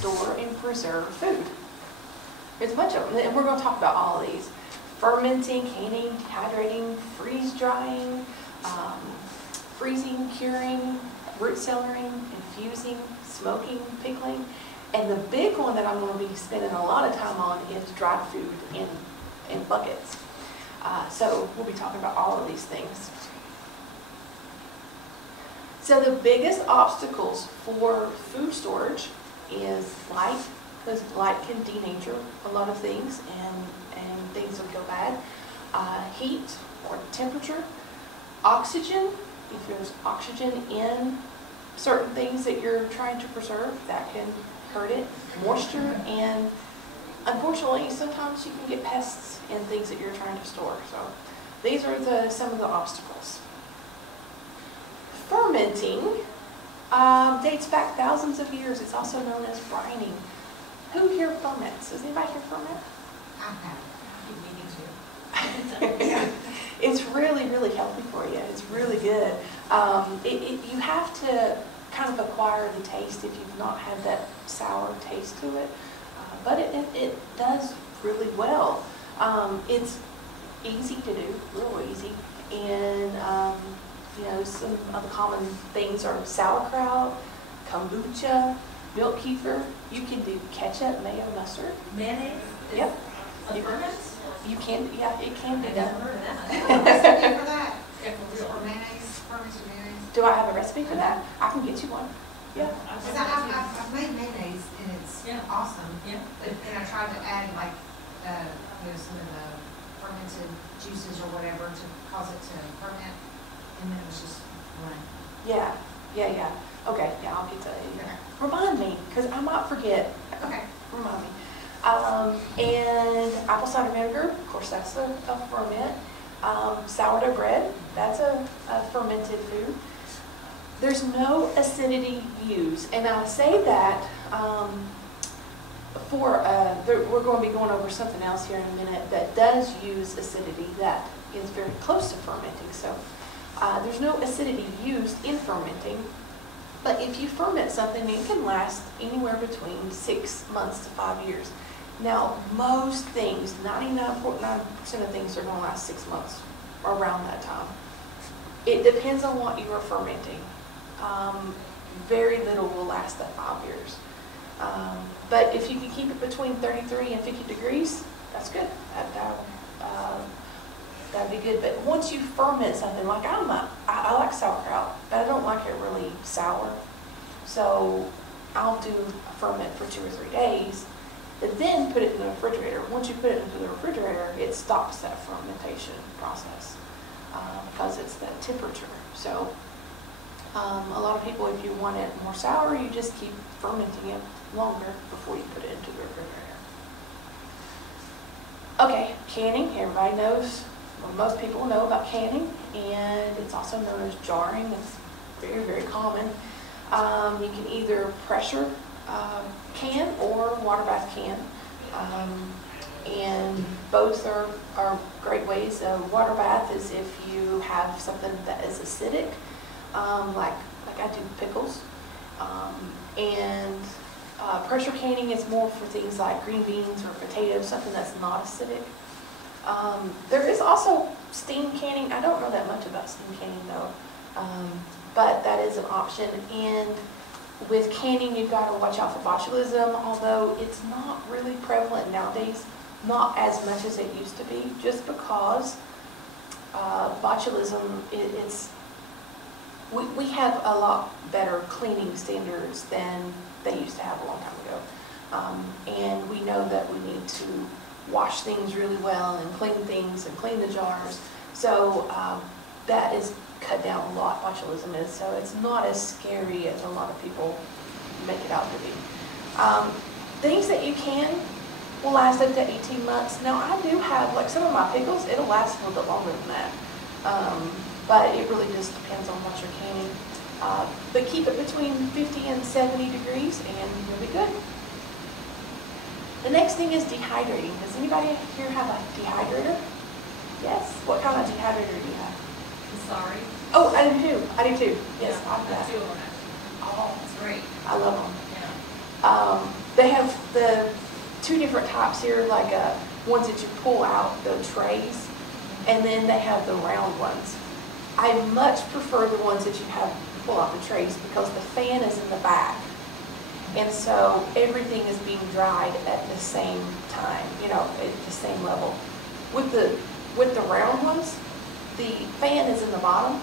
store and preserve food. There's a bunch of them, and we're going to talk about all of these. Fermenting, canning, hydrating, freeze drying, freezing, curing, root cellaring, infusing, smoking, pickling. And the big one that I'm going to be spending a lot of time on is dried food in buckets. So we'll be talking about all of these things. So the biggest obstacles for food storage is light, because light can denature a lot of things and things will go bad. Heat or temperature. Oxygen, if there's oxygen in certain things that you're trying to preserve, that can hurt it. Moisture, and unfortunately sometimes you can get pests in things that you're trying to store. So these are some of the obstacles. Fermenting dates back thousands of years. It's also known as brining. Who here ferments? Does anybody here ferment? I have. It's really, really healthy for you. It's really good. You have to kind of acquire the taste if you've not had that sour taste to it. But it does really well. It's easy to do, real easy. And you know, some of the common things are sauerkraut, kombucha, milk kefir. You can do ketchup, mayo, mustard. Mayonnaise? Yep. You can, yeah, it can be done. Recipe for that? For mayonnaise, fermented mayonnaise? Do I have a recipe for that? I can get you one. Yeah. Because I've made mayonnaise and it's awesome. Yeah. And I tried to add like you know, some of the fermented juices or whatever to cause it to ferment, and then it was just run. Yeah. Okay, yeah, I'll get to it. Okay. Remind me, because I might forget. Okay. Remind me. And apple cider vinegar, of course, that's a ferment. Sourdough bread, that's a fermented food. There's no acidity used, and I say that we're going to be going over something else here in a minute that does use acidity that is very close to fermenting. So there's no acidity used in fermenting. But if you ferment something, it can last anywhere between 6 months to 5 years. Now, most things, 99.9% of things are going to last 6 months, around that time. It depends on what you are fermenting. Very little will last that 5 years. But if you can keep it between 33 and 50 degrees, that's good. That'd be good. But once you ferment something, like I like sauerkraut, but I don't like it really sour. So I'll do a ferment for 2 or 3 days, but then put it in the refrigerator. Once you put it into the refrigerator, it stops that fermentation process because it's the temperature. So a lot of people, if you want it more sour, you just keep fermenting it longer before you put it into the refrigerator. Okay, canning. Everybody knows. Well, most people know about canning, and it's also known as jarring. It's very, very common. You can either pressure can or water bath can, and both are great ways. Water bath is if you have something that is acidic, like I do pickles, and pressure canning is more for things like green beans or potatoes, something that's not acidic. There is also steam canning. I don't know that much about steam canning though, but that is an option. And with canning, you've got to watch out for botulism, although it's not really prevalent nowadays, not as much as it used to be, just because botulism, we have a lot better cleaning standards than they used to have a long time ago. And we know that we need to wash things really well and clean things and clean the jars. So that is cut down a lot, botulism is, so it's not as scary as a lot of people make it out to be. Things that you can will last up to 18 months. Now I do have, like some of my pickles, it'll last a little bit longer than that. But it really just depends on what you're canning. But keep it between 50 and 70 degrees and you'll be good. The next thing is dehydrating. Does anybody here have a dehydrator? Yes? What kind of dehydrator do you have? Sorry. Oh, I do too. Yes, yeah, I do that. Two on it. Oh, that's great. I love them. Yeah. They have the two different types here, like ones that you pull out the trays, and then they have the round ones. I much prefer the ones that you have pull out the trays because the fan is in the back. And so everything is being dried at the same time, at the same level. With the round ones, the fan is in the bottom,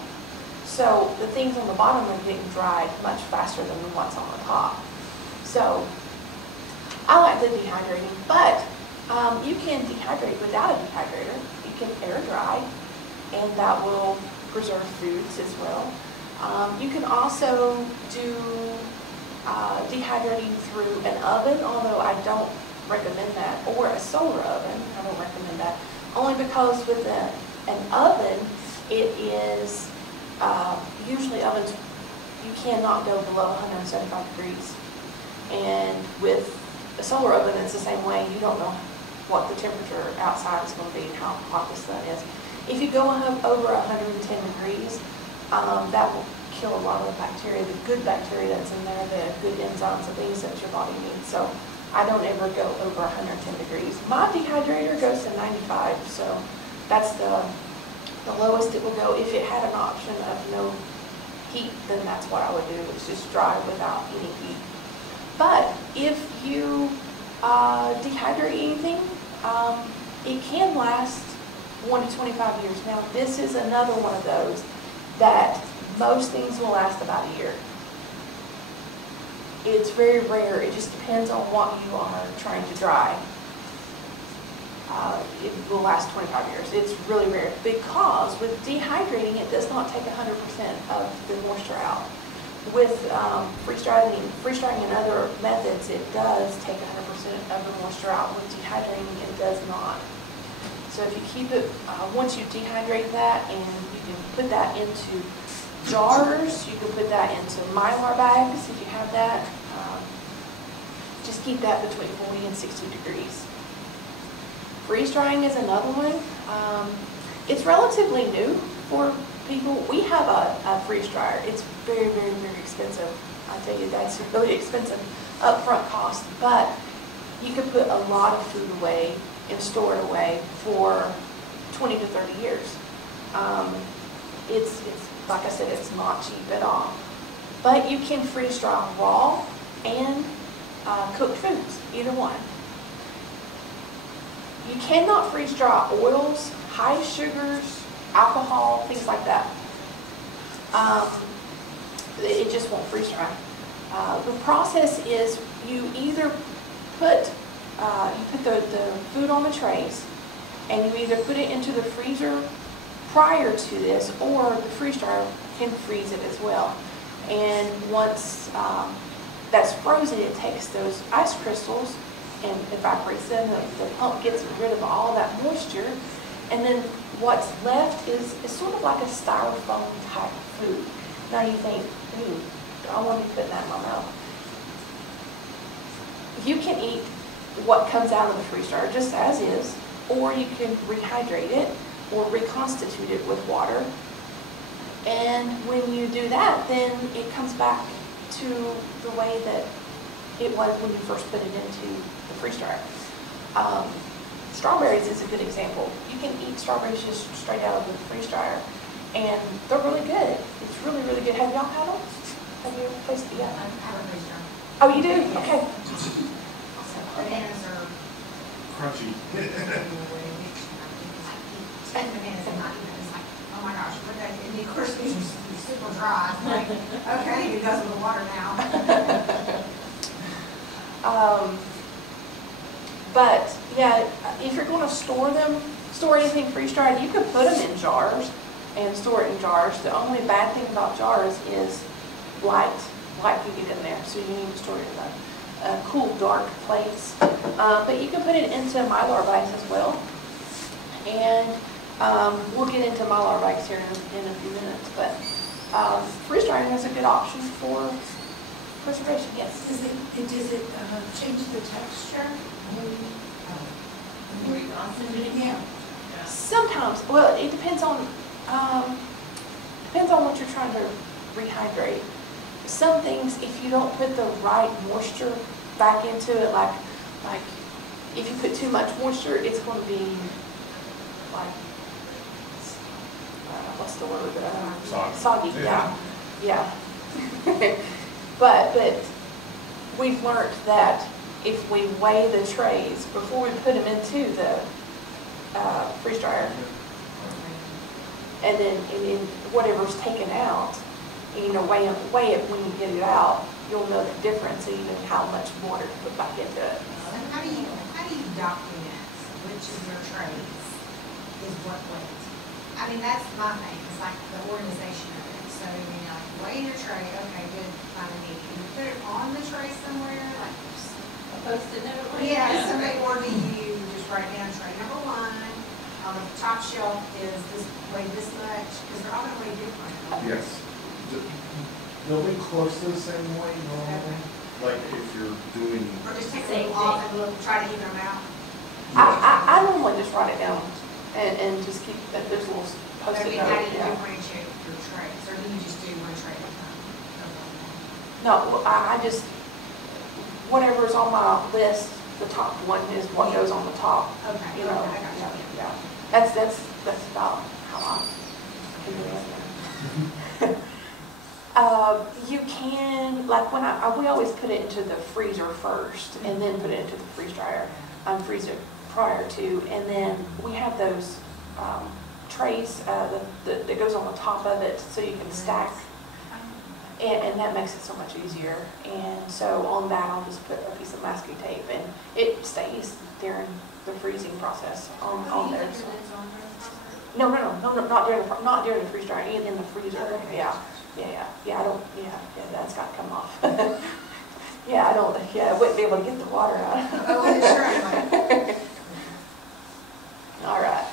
so the things on the bottom are getting dried much faster than the ones on the top. So I like the dehydrating, but you can dehydrate without a dehydrator. You can air dry, and that will preserve foods as well. You can also do dehydrating through an oven, although I don't recommend that, or a solar oven. I don't recommend that, only because with an oven, it is, usually ovens, you cannot go below 175 degrees. And with a solar oven, it's the same way. You don't know what the temperature outside is going to be and how hot the sun is. If you go over 110 degrees, that will kill a lot of the bacteria, the good bacteria that's in there, the good enzymes and things that your body needs. So I don't ever go over 110 degrees. My dehydrator goes to 95, so that's the lowest it will go. If it had an option of no heat, then that's what I would do. It's just dry without any heat. But if you dehydrate anything, it can last 1 to 25 years. Now, this is another one of those that most things will last about a year. It's very rare. It just depends on what you are trying to dry. It will last 25 years. It's really rare because with dehydrating, it does not take 100% of the moisture out. With freeze drying and other methods, it does take 100% of the moisture out. With dehydrating, it does not. So if you keep it, once you dehydrate that, and you can put that into jars, you can put that into Mylar bags if you have that. Just keep that between 40 and 60 degrees. Freeze drying is another one. It's relatively new for people. We have a freeze dryer. It's very, very, very expensive. I tell you, that's really expensive upfront cost, but you can put a lot of food away and store it away for 20 to 30 years. It's like I said, it's not cheap at all. But you can freeze dry raw and cooked foods, either one. You cannot freeze dry oils, high sugars, alcohol, things like that. It just won't freeze dry. The process is you either put the food on the trays, and you either put it into the freezer prior to this, or the freeze dryer can freeze it as well. And once that's frozen, it takes those ice crystals and evaporates them. The pump gets rid of all that moisture, and then what's left is sort of like a styrofoam type food. Now you think, ooh, I want to be putting that in my mouth. You can eat what comes out of the freeze dryer just as is, or you can rehydrate it or reconstitute it with water. And when you do that, then it comes back to the way that it was when you first put it into the freeze dryer. Strawberries is a good example. You can eat strawberries just straight out of the freeze dryer, and they're really good. It's really, really good. Have y'all had them? Have you ever tasted it? Yeah. I have a freeze dryer. Oh, you do? Okay. Bananas are Crunchy. bananas and not even, it's like, oh my gosh, what that, and of course, it's super dry. I'm like, okay, it goes with the water now. But yeah, if you're going to store anything freeze dried, you could put them in jars and store it in jars. The only bad thing about jars is light can get in there, so you need to store it in a cool, dark place. But you can put it into Mylar bags as well. And we'll get into Mylar bags here in a few minutes. But freeze drying is a good option for preservation, yes. Does it change the texture? Yeah. Sometimes, well, it depends on what you're trying to rehydrate. Some things, if you don't put the right moisture back into it, like if you put too much moisture, it's going to be like, what's the word? Soggy. Yeah. But we've learned that if we weigh the trays before we put them into the freeze dryer, and then whatever's taken out, weigh it when you get it out, you'll know the difference, even how much water to put back into it. And how do you document which of your trays is what weight? I mean, that's my thing. It's like the organization of it. So, like weigh your tray. Okay, good. Find a need. Can you put it on the tray somewhere? Like A Post-it note. yeah. Or do you just write down tray number 1 on the top shelf is this weigh this much? Because they're all going to weigh different. Yes. They'll be close to the same weight normally. Like if you're doing. Or just take a little off and try to even them out. I normally just write it down and just keep that. There's a little post-it note. How do you differentiate your trays? Or do you just do one tray at a time? No, I just, whatever's on my list, the top one is what goes on the top. Okay, I got you. Yeah. That's about how I can do it. You can, like we always put it into the freezer first and then put it into the freeze dryer, freeze it prior to, and then we have those trays that goes on the top of it so you can stack, and that makes it so much easier. And so on that I'll just put a piece of masking tape and it stays during the freezing process on there. So. No, not during the freeze dryer, in the freezer. That's got to come off. I wouldn't be able to get the water out. All right.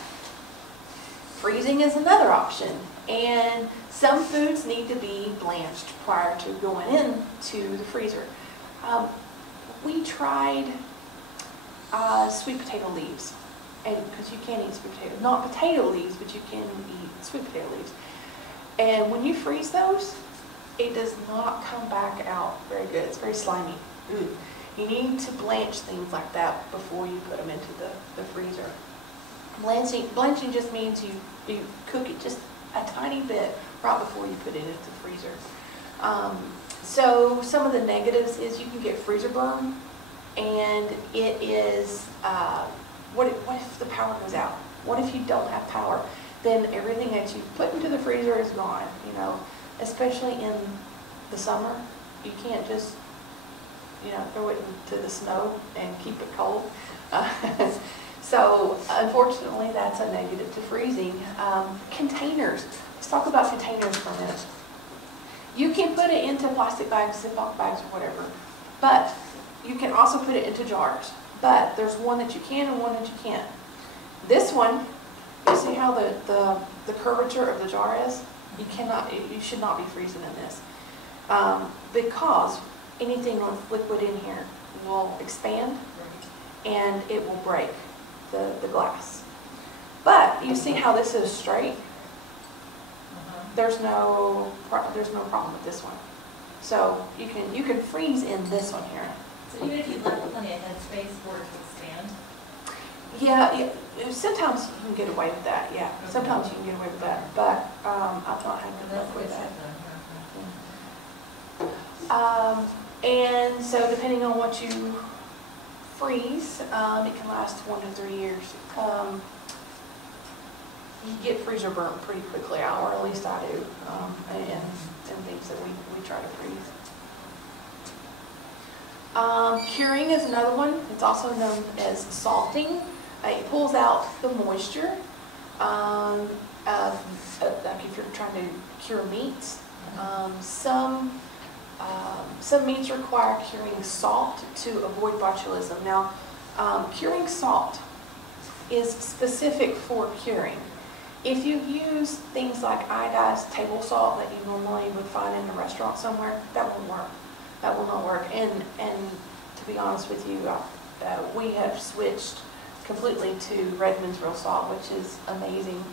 Freezing is another option, and some foods need to be blanched prior to going into the freezer. We tried sweet potato leaves, and because you can eat sweet potato, not potato leaves, but you can eat sweet potato leaves. And when you freeze those, it does not come back out very good. It's very slimy. You need to blanch things like that before you put them into the freezer. Blanching just means you cook it just a tiny bit right before you put it into the freezer. So some of the negatives is you can get freezer burn, and it is, what if the power goes out? What if you don't have power? Then everything that you put into the freezer is gone, especially in the summer. You can't just, throw it into the snow and keep it cold. So unfortunately, that's a negative to freezing. Containers. Let's talk about containers for a minute. You can put it into plastic bags, Ziploc bags, or whatever, but you can also put it into jars. But there's one that you can and one that you can't. This one, you see how the curvature of the jar is? You should not be freezing in this, because anything with liquid in here will expand and it will break the glass. But you see how this is straight? There's no problem with this one. So you can freeze in this one here. So even if you left plenty of headspace for it to expand? Yeah, sometimes you can get away with that, yeah. Sometimes you can get away with that, but I've not had good luck with that. And so depending on what you freeze, it can last 1 to 3 years. You get freezer burnt pretty quickly, or at least I do, and things that we try to freeze. Curing is another one. It's also known as salting. It pulls out the moisture. Like if you're trying to cure meats, some meats require curing salt to avoid botulism. Now, curing salt is specific for curing. If you use things like iodized table salt that you normally would find in a restaurant somewhere, that won't work. That will not work. And to be honest with you, we have switched completely to Redmond's real salt, which is amazing.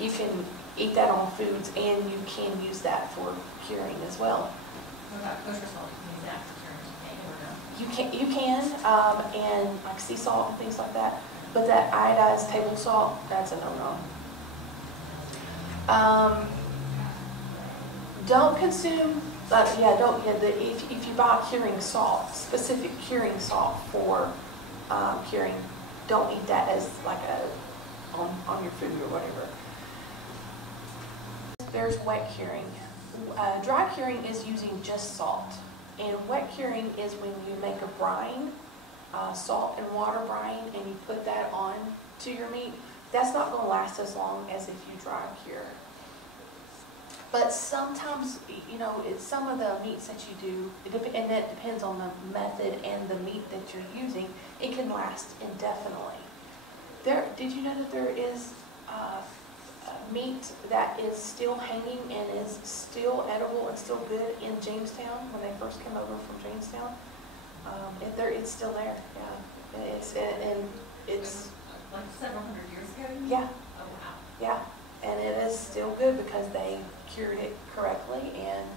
You can eat that on foods, and you can use that for curing as well. What about kosher salt? You can use that for curing, can't you, or no? You can, and like sea salt and things like that, but that iodized table salt, that's a no-no. Don't consume, if you buy curing salt, specific curing salt for curing, don't eat that as like on your food or whatever. There's wet curing. Dry curing is using just salt, and wet curing is when you make a brine, salt and water brine, and you put that on to your meat. That's not going to last as long as if you dry cure. But sometimes, some of the meats that you do, and that depends on the method and the meat that you're using, it can last indefinitely. Did you know that there is meat that is still hanging and is still edible and still good in Jamestown when they first came over from Jamestown? It's still there, yeah. It's like several hundred years ago? Yeah. Oh, wow. Yeah, and it is still good because they cured it correctly, and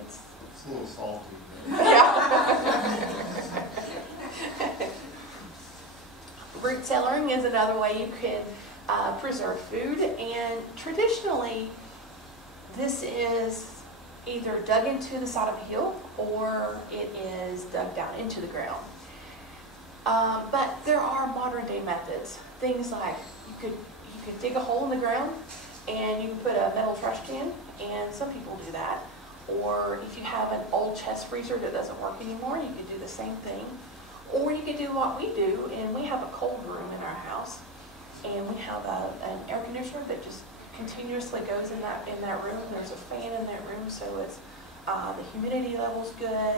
it's It's a little salty. yeah. Root cellaring is another way you can preserve food, and traditionally this is either dug into the side of a hill or it is dug down into the ground. But there are modern day methods. Things like you could dig a hole in the ground and you can put a metal trash can, and some people do that. Or if you have an old chest freezer that doesn't work anymore, you could do the same thing. Or you could do what we do, and we have a cold room in our house, and we have an air conditioner that just continuously goes in that room. There's a fan in that room, so it's the humidity level's good.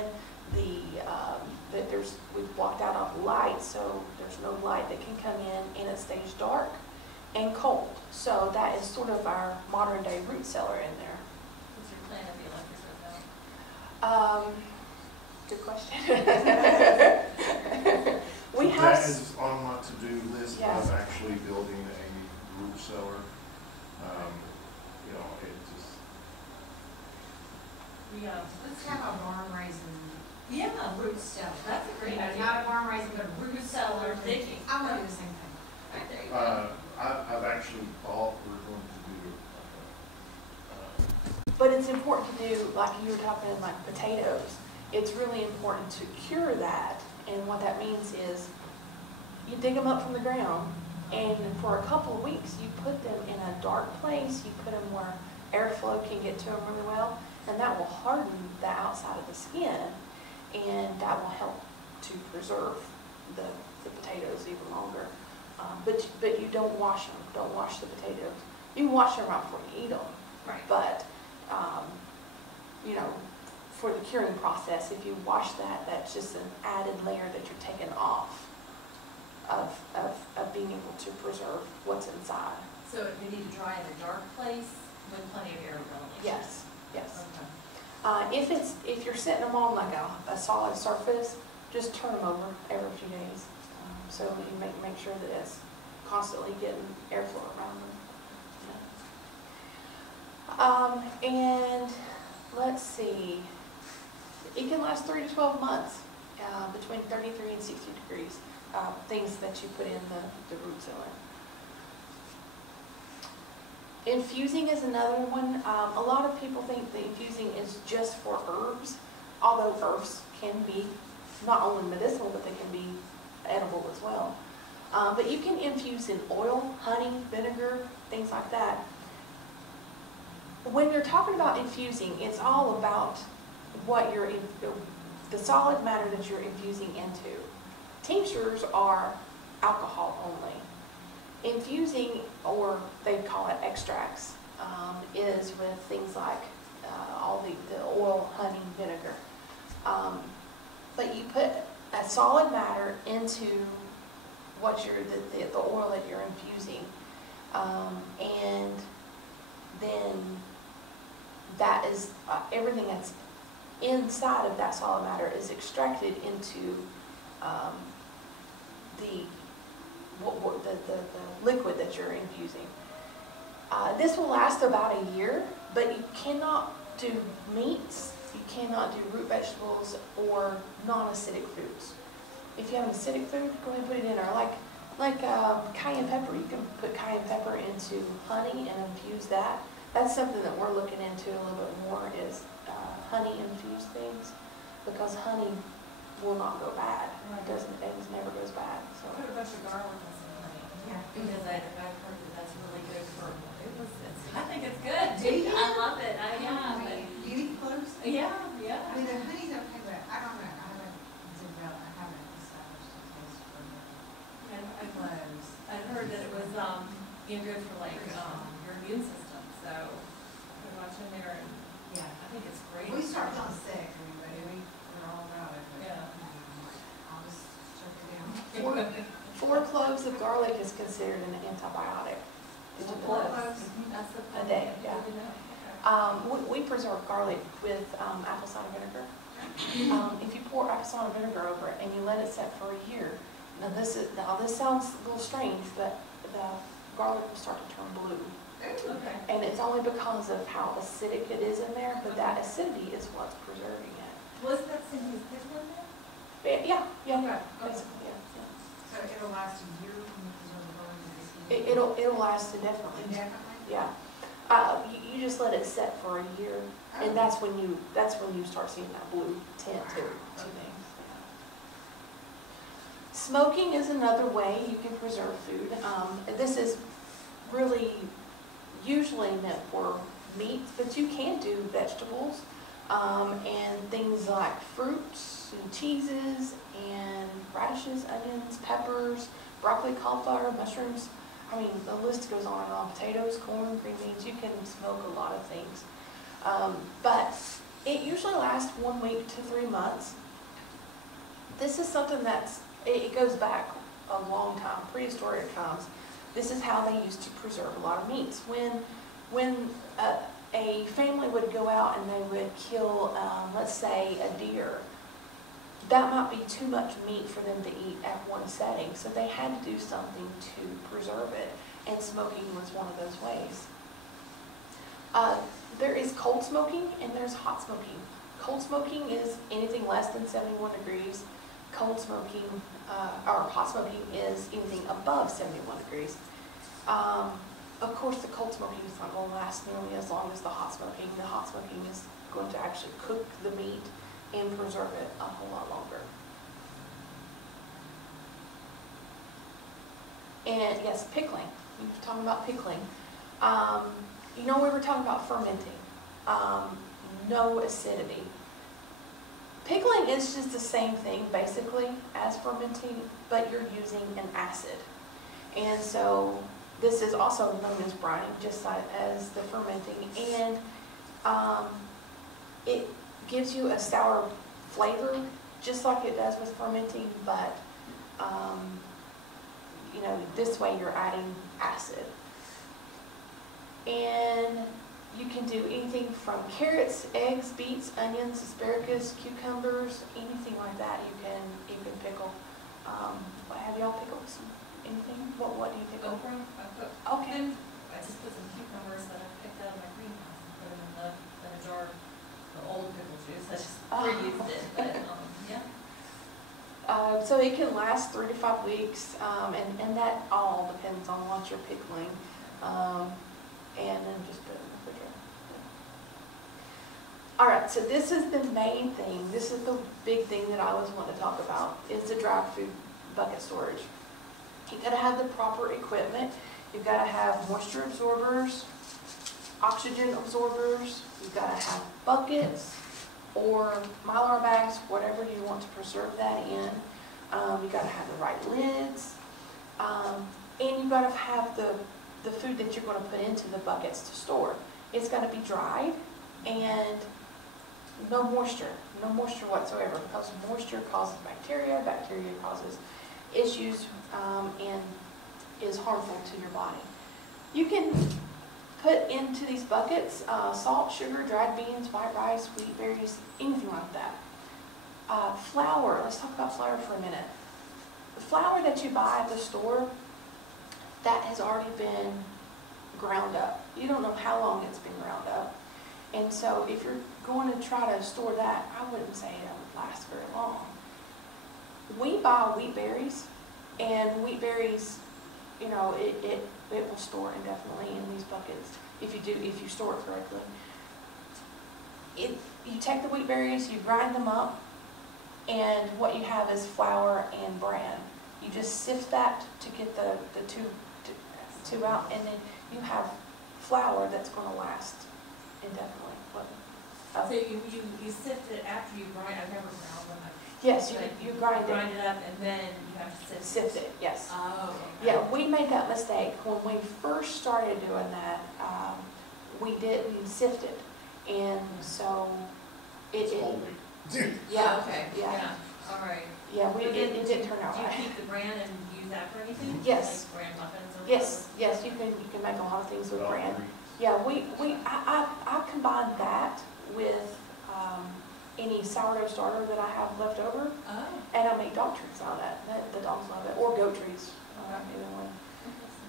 We've blocked out all the light, so there's no light that can come in, and it stays dark and cold. So that is sort of our modern day root cellar in there. What's your plan of the electric bill? Good question. That is on my to-do list Yeah. of actually building a root cellar. It just, Let's have a worm raising root cellar. That's a great idea. not a worm raising, but a Root cellar digging. I want to do the same thing. Right, there you go. I've actually thought we're going to do But it's important to do, like you were talking, like potatoes. It's really important to cure that, and what that means is you dig them up from the ground, and for a couple of weeks you put them in a dark place. You put them where airflow can get to them really well, and that will harden the outside of the skin, and that will help to preserve the potatoes even longer. But you don't wash them. Don't wash the potatoes. You can wash them right before you eat them. Right. But for the curing process, if you wash that, that's just an added layer that you're taking off of being able to preserve what's inside. So you need to dry in a dark place with plenty of air ventilation? Yes, yes. Okay. If you're setting them on like a solid surface, just turn them over every few days, so you make sure that it's constantly getting airflow around them. And let's see, it can last 3 to 12 months, between 33 and 60 degrees, things that you put in the root cellar. Infusing is another one. A lot of people think the infusing is just for herbs, although herbs can be not only medicinal, but they can be edible as well. But you can infuse in oil, honey, vinegar, things like that. When you're talking about infusing, it's all about what the solid matter that you're infusing into. Tinctures are alcohol only. Infusing, or they call it extracts, is with things like all the oil, honey, vinegar. But you put a solid matter into what the oil that you're infusing, and then that is everything that's inside of that solid matter is extracted into the liquid that you're infusing. This will last about a year, but you cannot do meats. you cannot do root vegetables or non-acidic foods. If you have an acidic food, go ahead and put it in there. Like cayenne pepper, you can put cayenne pepper into honey and infuse that. That's something that we're looking into a little bit more is honey infused things, because honey will not go bad. It doesn't, it never goes bad. So. Put a bunch of garlic in some honey. Yeah. Because I've heard that that's really good for, I think it's good. Do you? I love it. Yeah. Do you eat cloves? Yeah, I yeah. mean, the honey's okay, but I don't know, I haven't established a taste for cloves. I've heard that it was, good for like, your immune system, so put a bunch in there and, Yeah. I think it's great. We start feeling sick, we're all about it, but, Yeah. I'll just check it down. 4 cloves of garlic is considered an antibiotic. Did you know that? That's the. A day, yeah. Good to know. We preserve garlic with apple cider vinegar. If you pour apple cider vinegar over it and you let it set for a year, now this sounds a little strange, but the garlic will start to turn blue. Okay. And it's only because of how acidic it is in there, but that acidity is what's preserving it. Wasn't that same as pickle in there? Yeah, Okay. basically, yeah. So it'll last a year when you preserve the garlic? It'll last indefinitely. Indefinitely? Yeah. You just let it set for a year, and that's when you start seeing that blue tint to things. Yeah. Smoking is another way you can preserve food. This is really usually meant for meats, but you can do vegetables and things like fruits and cheeses and radishes, onions, peppers, broccoli, cauliflower, mushrooms. I mean, the list goes on and on. Potatoes, corn, green beans, you can smoke a lot of things. But it usually lasts 1 week to 3 months. This is something it goes back a long time, prehistoric times. This is how they used to preserve a lot of meats. When a family would go out and they would kill, let's say, a deer, that might be too much meat for them to eat at one setting. So they had to do something to preserve it, and smoking was one of those ways. There is cold smoking and there's hot smoking. Cold smoking is anything less than 71 degrees. Cold smoking, or hot smoking is anything above 71 degrees. Of course, the cold smoking is not going to last nearly as long as the hot smoking. The hot smoking is going to actually cook the meat and preserve it a whole lot longer. And yes, pickling. We were talking about pickling. We were talking about fermenting. No acidity. Pickling is just the same thing, basically, as fermenting, but you're using an acid. And so this is also known as brining, just like as the fermenting. And it gives you a sour flavor, just like it does with fermenting, but this way you're adding acid. And you can do anything from carrots, eggs, beets, onions, asparagus, cucumbers, anything like that. You can pickle. Have y'all pickled anything? What do you pickle? Okra. Okay. I just put some cucumbers that I picked out of my greenhouse and put them in a jar of old pickle juice. I just reused it, but yeah. So it can last 3 to 5 weeks, and that all depends on what you're pickling, and then just put it in the refrigerator. All right, so this is the main thing. This is the big thing that I always want to talk about, is the dry food bucket storage. You've got to have the proper equipment. You've got to have moisture absorbers, oxygen absorbers. You've got to have buckets or Mylar bags, whatever you want to preserve that in. You've got to have the right lids. And you've got to have the food that you're going to put into the buckets to store. It's got to be dried and no moisture whatsoever, because moisture causes bacteria causes issues and is harmful to your body. You can put into these buckets salt, sugar, dried beans, white rice, wheat berries, anything like that. Flour, let's talk about flour for a minute. The flour that you buy at the store, that has already been ground up. You don't know how long it's been ground up. And so if you're going to try to store that, I wouldn't say it would last very long. We buy wheat berries, and wheat berries, you know, it will store indefinitely in these buckets if you store it correctly. You take the wheat berries, you grind them up, and what you have is flour and bran. You just sift that to get the two out, and then you have flour that's going to last indefinitely. So you sift it after you grind. I've never ground them. Yes, Like, you grind it. Grind it up, and then you have to Sift it, yes. Oh. Okay. Yeah, we made that mistake when we first started doing that. We didn't sift it, and so It's it holy. yeah, Okay. yeah, All right. yeah. But It then didn't turn out Do you right. keep the bran and use that for anything? Yes. Like bran muffins or Yes, yes, you can make a lot of things with Well, bran. Yeah, I combine that with any sourdough starter that I have left over, Oh. and I make dog treats out of that. The dogs love it, or goat treats, either one.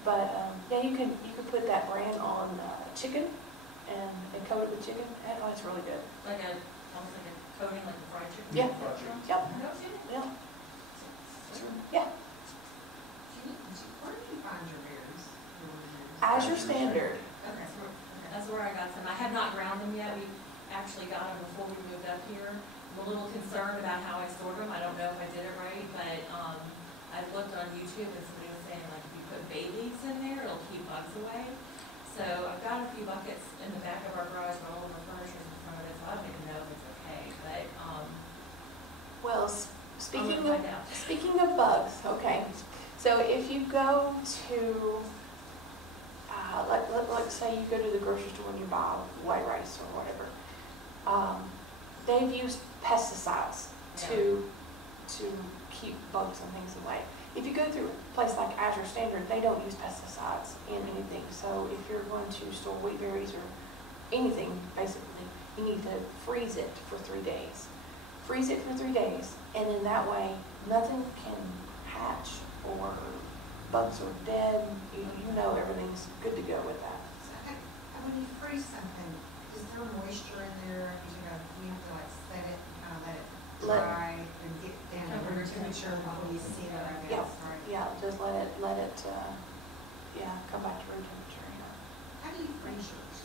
But yeah, you can put that bran on chicken and coat it with chicken. Oh, it's really good. Like almost like a coating, like a fried chicken? Yeah. Fried chicken. Yep. No kidding? Yeah. Yeah. Where do you find your berries? Azure Standard. Okay, that's where I got some. I have not ground them yet. We actually got them before we moved up here. I'm a little concerned about how I stored them. I don't know if I did it right, but I looked on YouTube and somebody was saying like if you put bay leaves in there, it'll keep bugs away. So I've got a few buckets in the back of our garage where all of our furniture is in front of it, so I don't even know if it's okay. But Well, I'm gonna find out. speaking of bugs, okay. So if you go to, let's say you go to the grocery store and you buy white rice or whatever, they've used pesticides to keep bugs and things away. If you go through a place like Azure Standard, they don't use pesticides in anything. So if you're going to store wheat berries or anything, basically, you need to freeze it for 3 days. Freeze it for 3 days, and then that way, nothing can hatch or bugs are dead. You know everything's good to go with that. So, when you freeze something, is there moisture in there? You have to like set it, let it dry and get down to room temperature before you seal it, I Yeah. guess, right? Yeah, just let it come back to room temperature. How do you freeze yours?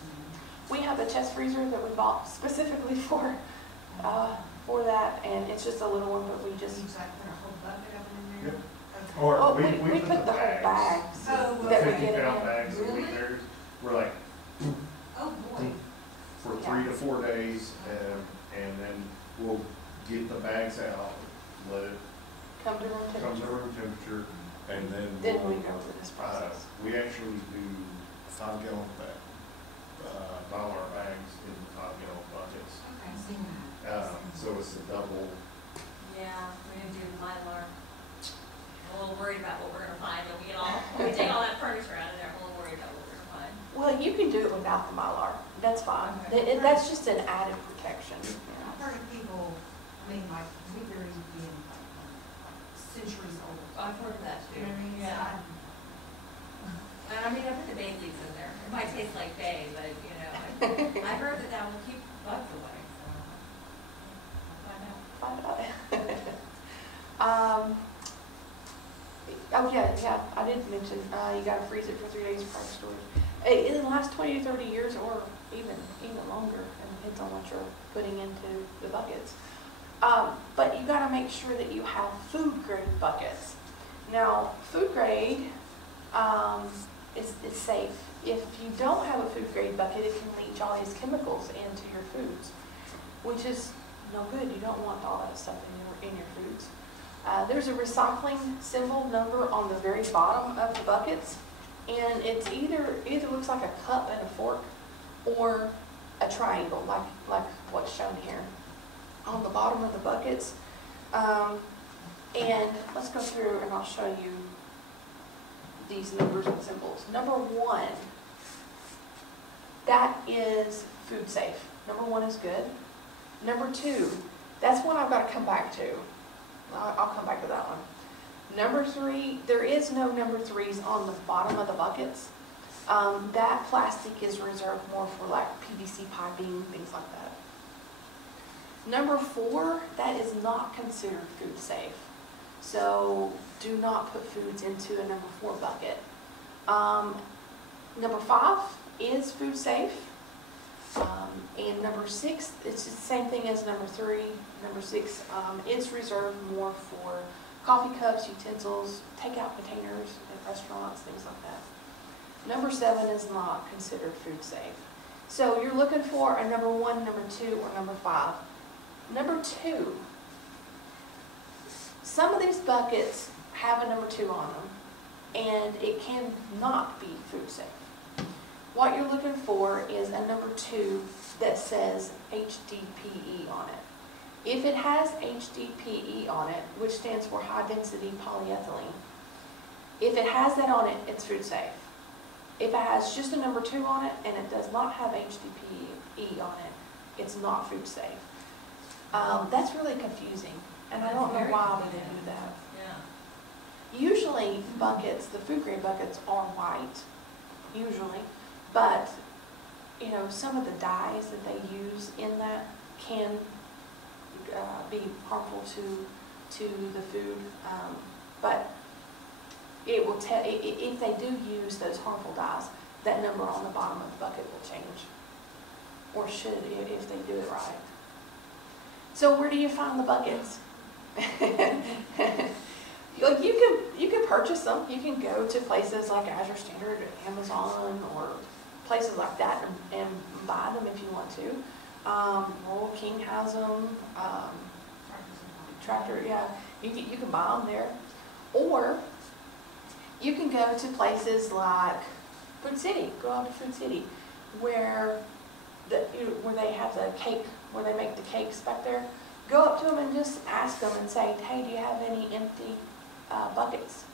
We have a chest freezer that we bought specifically for that, and it's just a little one, but we Do just, you just like put a whole bucket of them in there? Yep. Okay. Or well, we we put the whole bag. Oh, The that we 50 get it pound in. bags of wheat Really? berries. We're like, Oh, boy. for 3 to 4 days, and then we'll get the bags out, let it Come to room come to temperature. room temperature, and then Then we we'll, go through this process. we actually do 5-gallon bag, $1 bags in 5-gallon buckets. Okay, see that. So it's a double. Yeah, we're gonna do the Mylar. I'm a little worried about what we're gonna find when we take all that furniture out of there. I'm a little worried about what we're gonna find. Well, you can do it without the Mylar. That's fine. Okay. That's just an added protection. I've heard of people, like, wheat berries being like centuries old. I've heard of that You too. know what I mean? Yeah. So I mean, I put the bay leaves in there. It might taste like bay, but I heard that will keep bugs away. So I'll find out. Find out. Oh, yeah, I did mention, you gotta freeze it for 3 days prior to storage. In the last 20 to 30 years, or even longer, and it depends on what you're putting into the buckets. But you gotta make sure that you have food grade buckets. Now, food grade is safe. If you don't have a food grade bucket, it can leach all these chemicals into your foods, which is no good. You don't want all that stuff in your foods. There's a recycling symbol number on the very bottom of the buckets, and it's either looks like a cup and a fork, or a triangle, like what's shown here on the bottom of the buckets. And let's go through, and I'll show you these numbers and symbols. Number 1, that is food safe. Number 1 is good. Number 2, that's one I've got to come back to. I'll come back to that one. Number 3, there is no number 3s on the bottom of the buckets. That plastic is reserved more for like PVC piping, things like that. Number 4, that is not considered food safe. So do not put foods into a number 4 bucket. Number 5 is food safe. And number 6, it's the same thing as number 3. Number 6, it's reserved more for coffee cups, utensils, takeout containers at restaurants, things like that. Number 7 is not considered food safe. So you're looking for a number 1, number 2, or number 5. Number 2, some of these buckets have a number 2 on them, and it cannot be food safe. What you're looking for is a number 2 that says HDPE on it. If it has HDPE on it, which stands for high density polyethylene, if it has that on it, it's food safe. If it has just a number 2 on it and it does not have HDPE on it, it's not food safe. That's really confusing, and I don't know why they do that. Yeah. Usually buckets, the food grade buckets are white, usually, but you know, some of the dyes that they use in that can be harmful to the food, but it will tell, if they do use those harmful dyes, that number on the bottom of the bucket will change, or should if they do it right. So where do you find the buckets? You can purchase them. You can go to places like Azure Standard, Amazon, or places like that and buy them if you want to. Royal King has them. Tractor, yeah. You can buy them there. Or you can go to places like Food City. Go out to Food City where they have the cake, where they make the cakes back there. Go up to them and just ask them and say, hey, do you have any empty buckets?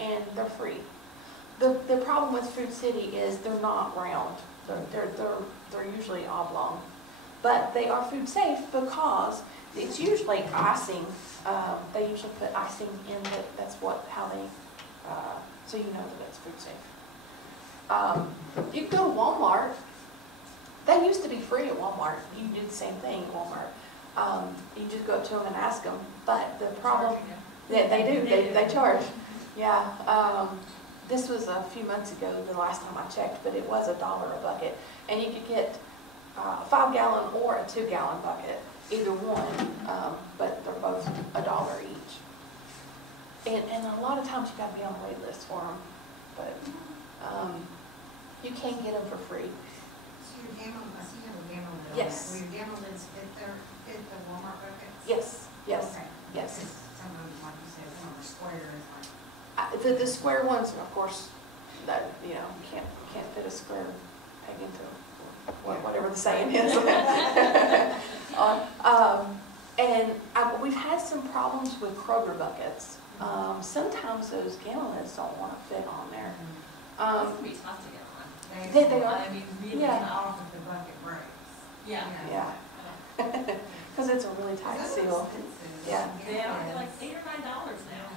And they're free. The problem with Food City is they're not round. They're usually oblong. But they are food safe because it's usually icing. They usually put icing in it. That's how they, so you know that it's food safe. You can go to Walmart. They used to be free at Walmart. You do the same thing at Walmart. You just go up to them and ask them. But the problem, that they do, they charge. Yeah. This was a few months ago, the last time I checked, but it was $1 a bucket. And you could get a 5-gallon or a 2-gallon bucket, either one, but they're both $1 each. And a lot of times you got to be on the wait list for them, but you can get them for free. So your gamma, I see you have a gamma lid on Yes. that. Will your gamma lids fit the Walmart buckets? Yes, yes, Okay. yes. Some of them, like you said, some of them are square, it's like. The square ones, of course, that you can't fit a square peg into whatever the saying is. And we've had some problems with Kroger buckets. Sometimes those gallon lids don't want to fit on there. It's gonna be tough to get on. They are. I mean, really, Yeah. Off if the bucket breaks. yeah. Yeah, because it's a really tight Those are seal. expensive. Yeah. They are, they're like $8 or $9 now.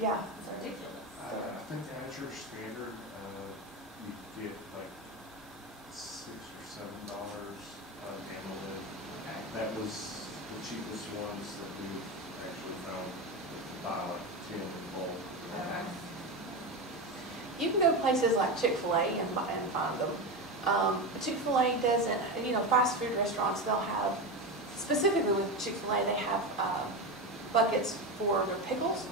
Yeah. It's ridiculous. I think Azure Standard, you get like $6 or $7 gamma lid. That was the cheapest ones that we actually found to buy like 10 in bulk. You can go places like Chick-fil-A and find them. Chick-fil-A doesn't, fast food restaurants, they'll have, specifically with Chick-fil-A, they have buckets for their pickles.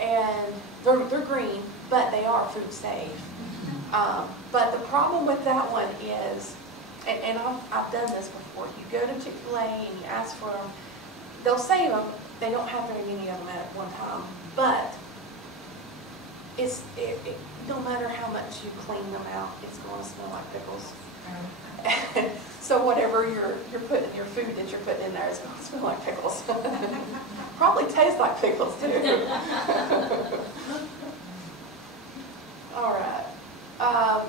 And they're green, but they are food safe. But the problem with that one is, and I've done this before, you go to Chick-fil-A and you ask for them, they'll save them, they don't have very many of them at one time, but no matter how much you clean them out, it's going to smell like pickles. So whatever you're putting in your food that you're putting in there is going to smell like pickles. Probably taste like pickles too. All right.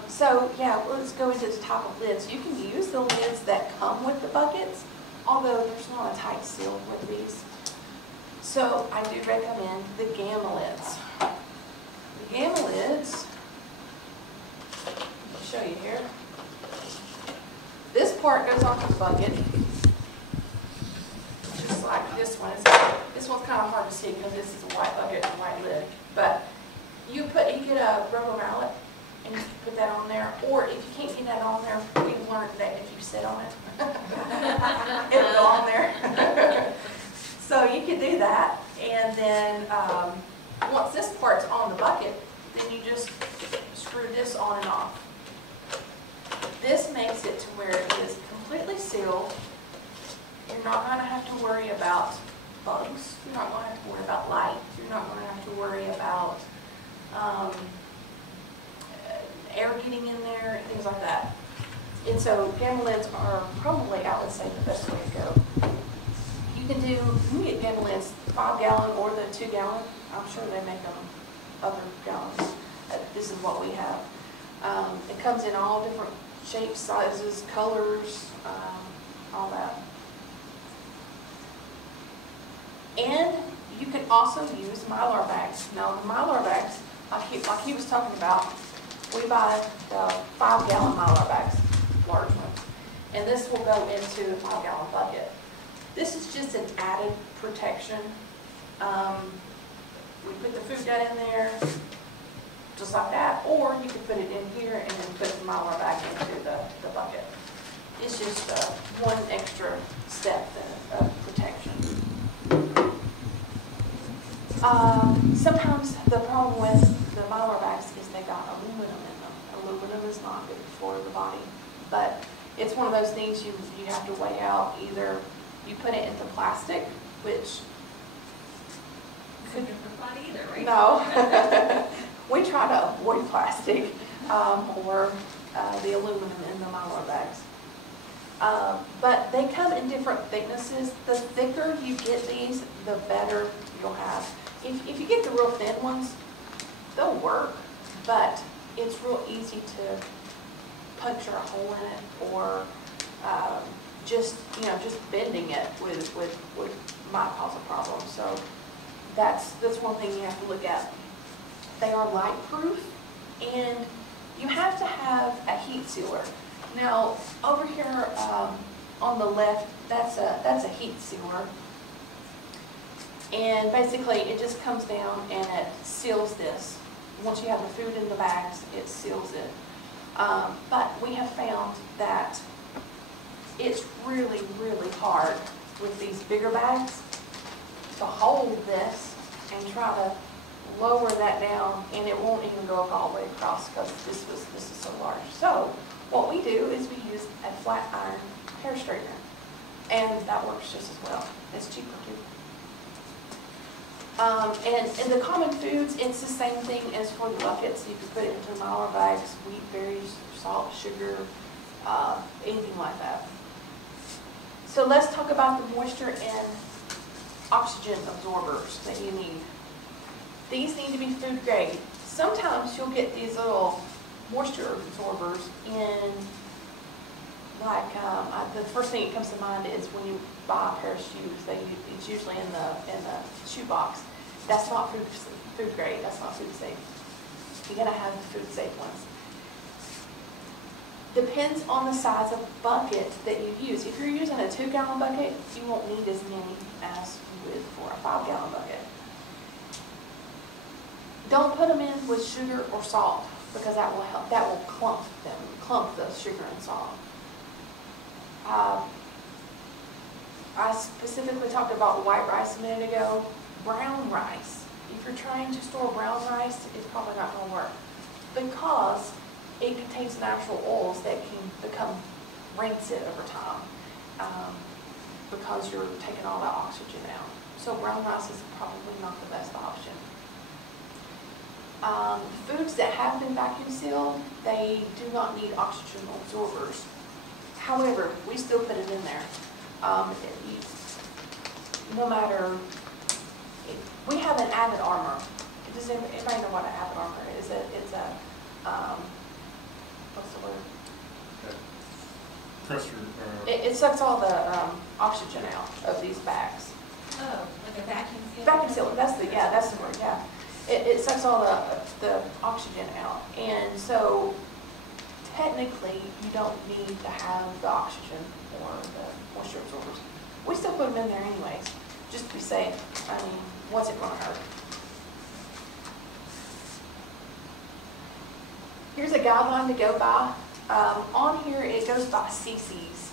So yeah, let's go into the type of lids. You can use the lids that come with the buckets, although there's not a tight seal with these. So I do recommend the gamma lids. The gamma lids, I'll show you here. This part goes onto the bucket. this one. This one's kind of hard to see because this is a white bucket and a white lid. But you get a rubber mallet and you can put that on there. Or if you can't get that on there, we've learned that if you sit on it, it'll go on there. So you can do that. And then once this part's on the bucket, then you just screw this on and off. This makes it to where it is completely sealed. You're not going to have to worry about bugs. You're not going to have to worry about light. You're not going to have to worry about air getting in there, things like that. And so gamma lids are probably, I would say, the best way to go. You can get gamma lids 5 gallon or the 2 gallon. I'm sure they make them other gallons. This is what we have. It comes in all different shapes, sizes, colors, all that. And you can also use Mylar bags. Now, the Mylar bags, like he was talking about, we buy the 5 gallon Mylar bags, large ones. And this will go into a 5 gallon bucket. This is just an added protection. We put the food dye in there, just like that, or you can put it in here and then put the Mylar bag into the bucket. It's just one extra step of protection. Sometimes the problem with the Mylar bags is they got aluminum in them. Aluminum is not good for the body, but it's one of those things you have to weigh out. Either you put it into plastic, which Couldn't for fun either, right? no. We try to avoid plastic or the aluminum in the Mylar bags. But they come in different thicknesses. The thicker you get these, the better you'll have. If you get the real thin ones, they'll work, but it's real easy to puncture a hole in it, or just bending it might cause a problem. So that's one thing you have to look at. They are light proof, and you have to have a heat sealer. Now over here on the left, that's a heat sealer, and basically it just comes down and it seals this. Once you have the food in the bags, it seals it. But we have found that it's really, really hard with these bigger bags to hold this and try to lower that down, and it won't even go all the way across because this is so large. So what we do is we use a flat iron hair straightener, and that works just as well. It's cheaper too. And in the common foods, it's the same thing as for the buckets. You can put it into Mylar bags, wheat, berries, salt, sugar, anything like that. So let's talk about the moisture and oxygen absorbers that you need. These need to be food grade. Sometimes you'll get these little moisture absorbers in, like, the first thing that comes to mind is when you buy a pair of shoes. It's usually in the shoe box. That's not food grade. That's not food safe. You gotta have the food safe ones. Depends on the size of bucket that you use. If you're using a 2 gallon bucket, you won't need as many as you would for a 5 gallon bucket. Don't put them in with sugar or salt, because that will help. That will clump the sugar and salt. I specifically talked about white rice a minute ago. Brown rice. If you're trying to store brown rice, it's probably not going to work, because it contains natural oils that can become rancid over time, because you're taking all that oxygen out. So brown rice is probably not the best option. Foods that have been vacuum sealed, they do not need oxygen absorbers. However, we still put it in there. No matter, we have an Avid Armor. Does anybody know what an Avid Armor is? It's a, what's the word? Pressure. It sucks all the oxygen out of these bags. Oh, like a vacuum seal? Vacuum sealer, that's the word, yeah. It sucks all the oxygen out. And so technically you don't need to have the oxygen or the moisture absorbers. We still put them in there anyways, just to be safe. I mean, what's it gonna hurt? Here's a guideline to go by. On here, it goes by cc's.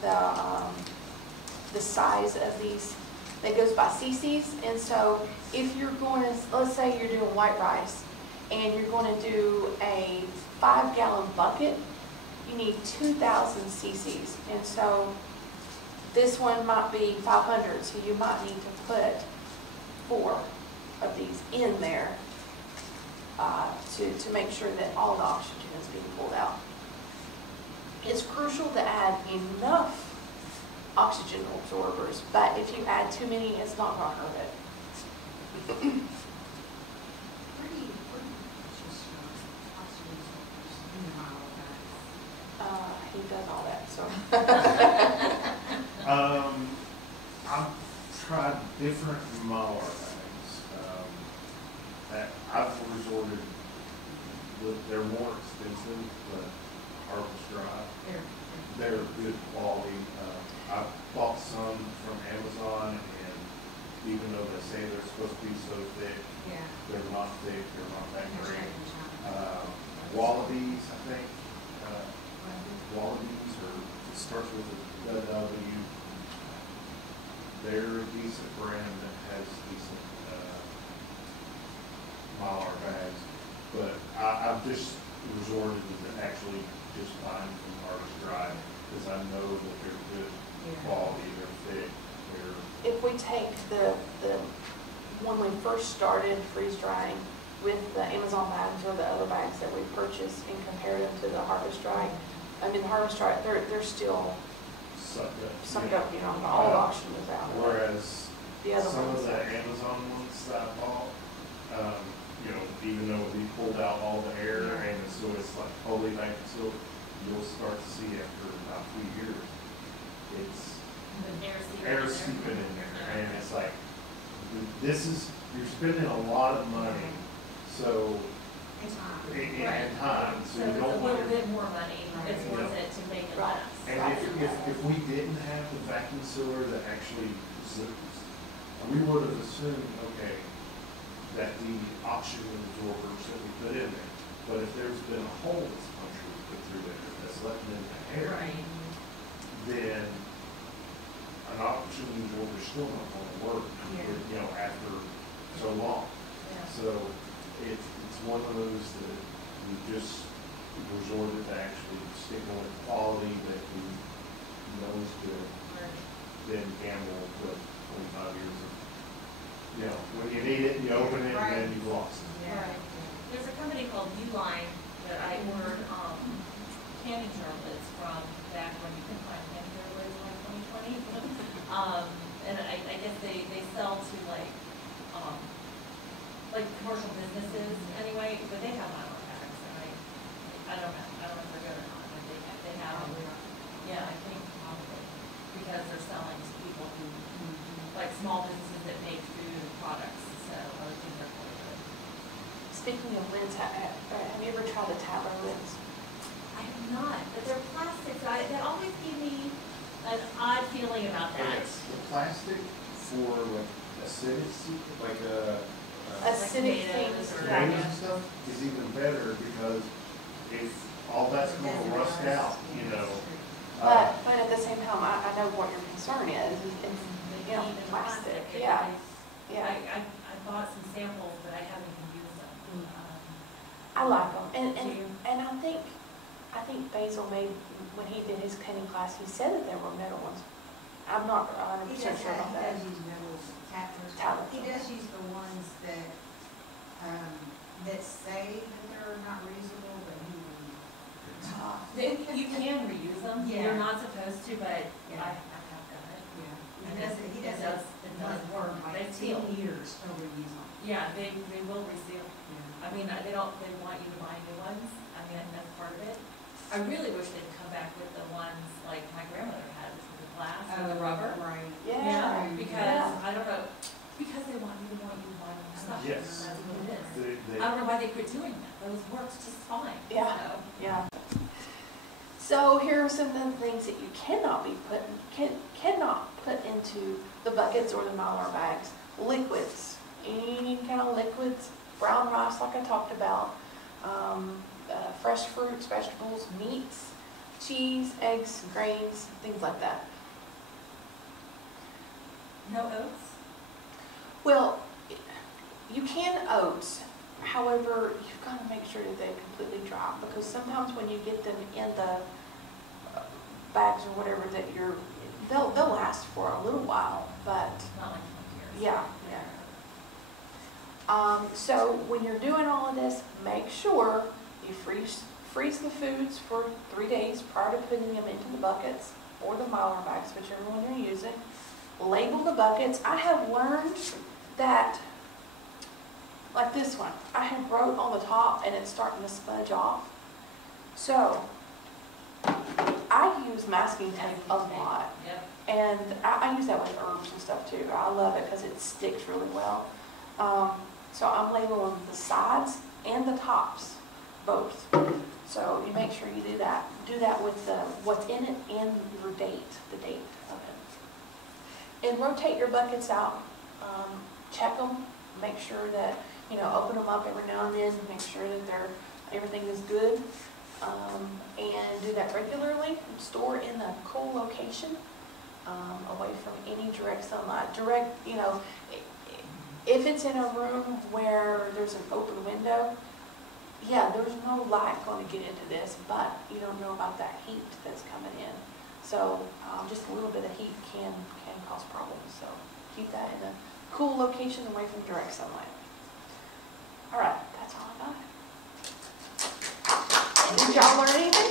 The size of these, it goes by cc's. And so if you're going to, let's say you're doing white rice and you're going to do a 5-gallon bucket, you need 2,000 cc's. And so this one might be 500, so you might need to put 4 of these in there to make sure that all the oxygen is being pulled out. It's crucial to add enough oxygen absorbers, but if you add too many, it's not going to hurt it. Where do you purchase your oxygen absorbers in your model guys? He does all that, so. I've tried different Mylar bags. That I've resorted, they're more expensive, but Harvest Dry. They're good quality. I bought some from Amazon, and even though they say they're supposed to be so thick, they're not thick, they're not that great. Wallabies, I think. Wallabies, or it starts with a W. They're a decent brand that has decent Mylar bags, but I've just resorted to actually just buying from Harvest Dry because I know that they're good quality, they're thick, they're. If we take the when we first started freeze drying with the Amazon bags or the other bags that we purchased and compare them to the Harvest Dry, I mean, the Harvest Dry, they're still sucked up, you know, all the oxygen is out. Whereas the other some ones, of the Amazon ones that I bought, you know, even though we pulled out all the air and so it's like totally nice and silk, you'll start to see after about 2 years, it's air seeping in there, and it's like, you're spending a lot of money, so. And time, so you don't want. It's a little bit more money, it's worth it to make it last. And if we didn't have the vacuum sealer that actually zips, we would have assumed, okay, that the oxygen absorbers that we put in there, but if there's been a hole that's punctured put through there that's letting in the air, then an oxygen absorber is still not going to work, you know, after so long. So it's one of those that we just resorted to actually sticking with quality that we know is good, then gamble with 25 years of, you know, when you need it, you open it, and then you've lost it. There's a company called Uline that I ordered canning jar lids from back when you couldn't find canning jar lids in like 2020. And I guess they sell to like commercial businesses anyway, but they have Mylar bags, and I don't know if they're good or not, but they have them. Yeah, I think probably, because they're selling to people who like small businesses that make food products, so I would think they're really good. speaking of lids, have you ever tried the Tabler lids? I have not, but they're plastic, so that always gave me an odd feeling about And that. it's the plastic for like acidity, like Acidic tomatoes things, or- tomatoes and stuff is even better because if all that's going to rust out, you know. But at the same time, I know what your concern is, you know, Even plastic, It's yeah, nice. yeah. I bought some samples, but I haven't even used them. I like them, and Do you? I think Basil made, when he did his cleaning class, he said that there were metal ones. I'm not 100% sure about that. He does use metals, tablets. Tablets. He does use the ones that, that say that they're not reusable, but he You can reuse them, Yeah. you're not supposed to, but Yeah. I have done it. He does it, It does work, like they seal. 10 years, he'll reuse them. Yeah, they will reseal. I mean, they want you to buy new ones, I mean, I think that's part of it. I really wish they'd come back with the ones like my grandmother had, with the glass and the rubber. Right. Yeah, Because, I don't know, because they want you to buy more stuff. Yes. That's what it is. They I don't know why they quit doing that, those works just fine. Yeah. So. yeah. So here are some of the things that you cannot put into the buckets or the Mylar bags. Liquids, any kind of liquids, brown rice like I talked about, fresh fruits, vegetables, meats, cheese, eggs, grains, things like that. No oats? Well, you can oats, however, you've got to make sure that they're completely dry, because sometimes when you get them in the bags or whatever that they'll last for a little while, but Not like 20 years. yeah. So when you're doing all of this, make sure you freeze the foods for 3 days prior to putting them into the buckets or the Mylar bags, whichever one you're using. Label the buckets. I have learned that, like this one, I have wrote on the top and it's starting to smudge off. So I use masking tape a lot. Yep. And I use that with herbs and stuff too. I love it because it sticks really well. So I'm labeling the sides and the tops, both. So you make sure you do that. Do that with what's in it and your date, the date of it. And rotate your buckets out. Check them. Make sure that, open them up every now and then. Make sure that everything is good. And do that regularly. Store it in a cool location, away from any direct sunlight. If it's in a room where there's an open window, yeah, there's no light going to get into this, but you don't know about that heat that's coming in. So just a little bit of heat can cause problems. So keep that in a cool location away from direct sunlight. All right, that's all I got. Did y'all learn anything?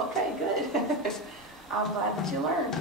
Okay, good. I'm glad that you learned.